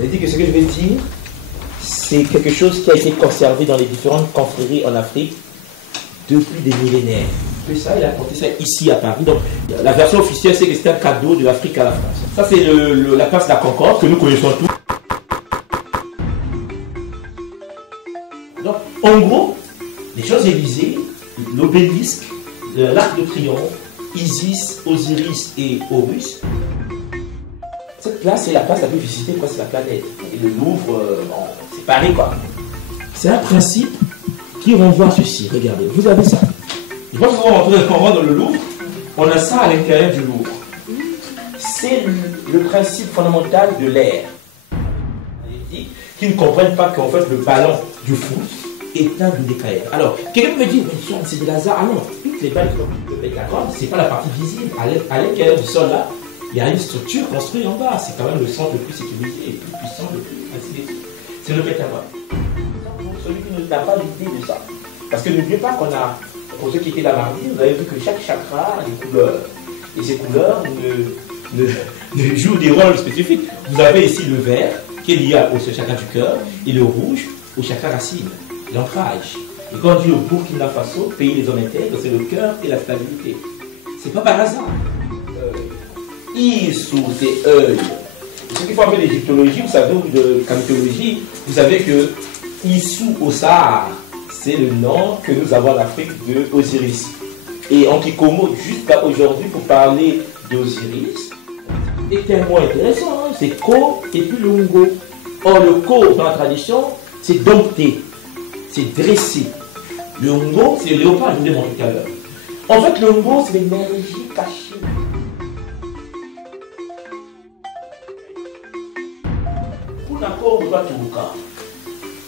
C'est-à-dire que ce que je vais dire, c'est quelque chose qui a été conservé dans les différentes confréries en Afrique depuis des millénaires. Que ça, il a apporté ça ici à Paris. Donc, la version officielle, c'est que c'était un cadeau de l'Afrique à la France. Ça, c'est la place de la Concorde que nous connaissons tous. Donc, en gros, les Champs-Élysées, l'obélisque, l'Arc de Triomphe, Isis, Osiris et Horus. Cette place, c'est la place la plus visitée sur la planète. Et le Louvre, c'est Paris, quoi. C'est un principe qui renvoie à ceci. Regardez, vous avez ça. Je pense qu'on rentre dans le Louvre, on a ça à l'intérieur du Louvre. C'est le principe fondamental de l'air. Qui ne comprennent pas qu'en fait le ballon du foot est un dodécaèdre. Alors, quelqu'un me dit, mais c'est de hasard. Ah non, toutes les balles de Pétagon, c'est pas la partie visible. À l'intérieur du sol là, il y a une structure construite en bas. C'est quand même le centre le plus sécurisé, le plus puissant, le plus facile. C'est le Pétagon. Pour celui qui n'a pas l'idée de ça. Parce que n'oubliez pas qu'on a, pour ceux qui étaient là mardi, vous avez vu que chaque chakra a des couleurs. Et ces couleurs ne jouent des rôles spécifiques. Vous avez ici le vert, qui est lié au chakra du cœur, et le rouge au chakra racine, l'ancrage. Et quand on dit au Burkina Faso, pays des hommes intègres, c'est le cœur et la stabilité. C'est pas par hasard. Isu, c'est œil. Ce qu'il faut appeler l'égyptologie, vous savez, ou de mythologie, vous savez que Isu Osar, c'est le nom que nous avons en Afrique de Osiris. Et en Kikomo, jusqu'à aujourd'hui, pour parler d'Osiris, c'est tellement intéressant, hein? C'est Ko et puis le Ngo. Or, le Ko, dans la tradition, c'est dompter, c'est dresser. Le Ngo, c'est le léopard, je vous l'ai montré tout à l'heure. En fait, le Ngo, c'est l'énergie cachée.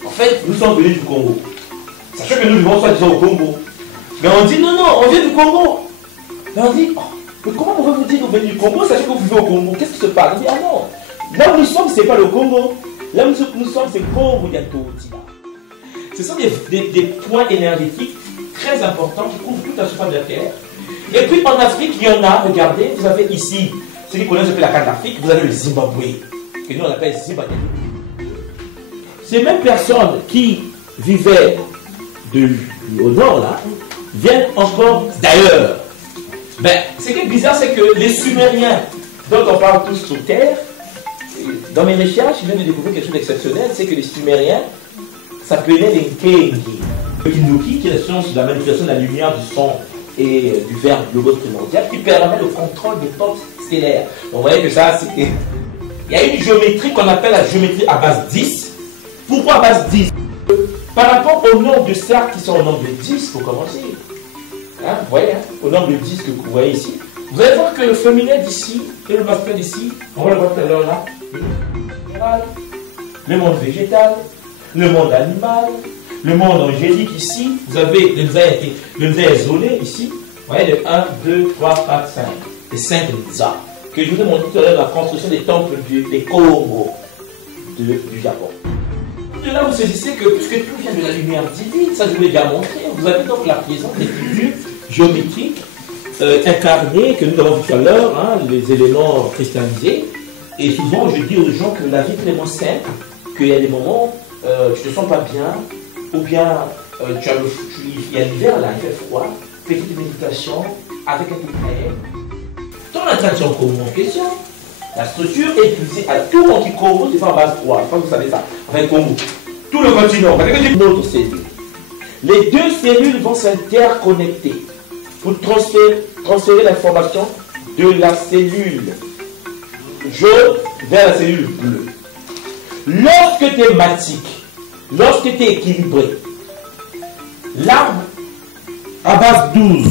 En fait, nous sommes venus du Congo. Sachez que nous vivons soi-disant au Congo. Mais on dit non, on vient du Congo. Mais on dit, oh, mais comment pouvez-vous dire que vous venez du Congo, sachez que vous vivez au Congo? Qu'est-ce qui se passe? On dit, ah non, là où nous sommes, ce n'est pas le Congo. Là où nous sommes, c'est Congo Yantoti. Ce sont des points énergétiques très importants qui couvrent toute la surface de la Terre. Et puis en Afrique, il y en a, regardez, vous avez ici, ceux qui connaissent la carte d'Afrique, vous avez le Zimbabwe, que nous on appelle Zimbabwe. Ces mêmes personnes qui vivaient au nord, là, viennent encore d'ailleurs. Ben, ce qui est bizarre, c'est que les Sumériens, dont on parle tous sur Terre, dans mes recherches, je viens de découvrir quelque chose d'exceptionnel, c'est que les Sumériens s'appelaient les Nkengi. Le Kinuki, qui est la science de la manipulation de la lumière, du son et du verbe logos primordial, qui permet le contrôle des portes stellaires. Donc, vous voyez que ça, c'est... Il y a une géométrie qu'on appelle la géométrie à base 10. Pourquoi à base 10? Par rapport au nombre de cercles qui sont au nombre de 10, pour commencer. Hein, vous voyez, hein, au nombre de 10 que vous voyez ici, vous allez voir que le féminin d'ici et le masculin d'ici, on va le voir tout à l'heure là, le monde végétal, le monde animal, le monde angélique ici, vous avez le nzaya isolé ici, vous voyez, le 1, 2, 3, 4, 5, les 5 nza, que je vous ai montré tout à l'heure la construction des temples des Kongo du Japon. De là, vous saisissez que puisque tout vient de la lumière divine, ça je vous l'ai bien montré, vous avez donc la présence des figures géométriques incarnées que nous avons vu tout à l'heure, hein, les éléments cristallisés. Et souvent, je dis aux gens que la vie est tellement simple qu'il y a des moments tu ne te sens pas bien, ou bien il y a l'hiver là, il fait froid, petite méditation avec un peu de prière. Ton attention en question, la structure est pulsée à tout mon petit Congo, c'est fait en base 3. Je pense que vous savez ça. Enfin, Congo. Tout le continent. Notre cellule. Les deux cellules vont s'interconnecter pour transférer l'information de la cellule jaune vers la cellule bleue. Lorsque tu es matique, lorsque tu es équilibré, l'arbre à base 12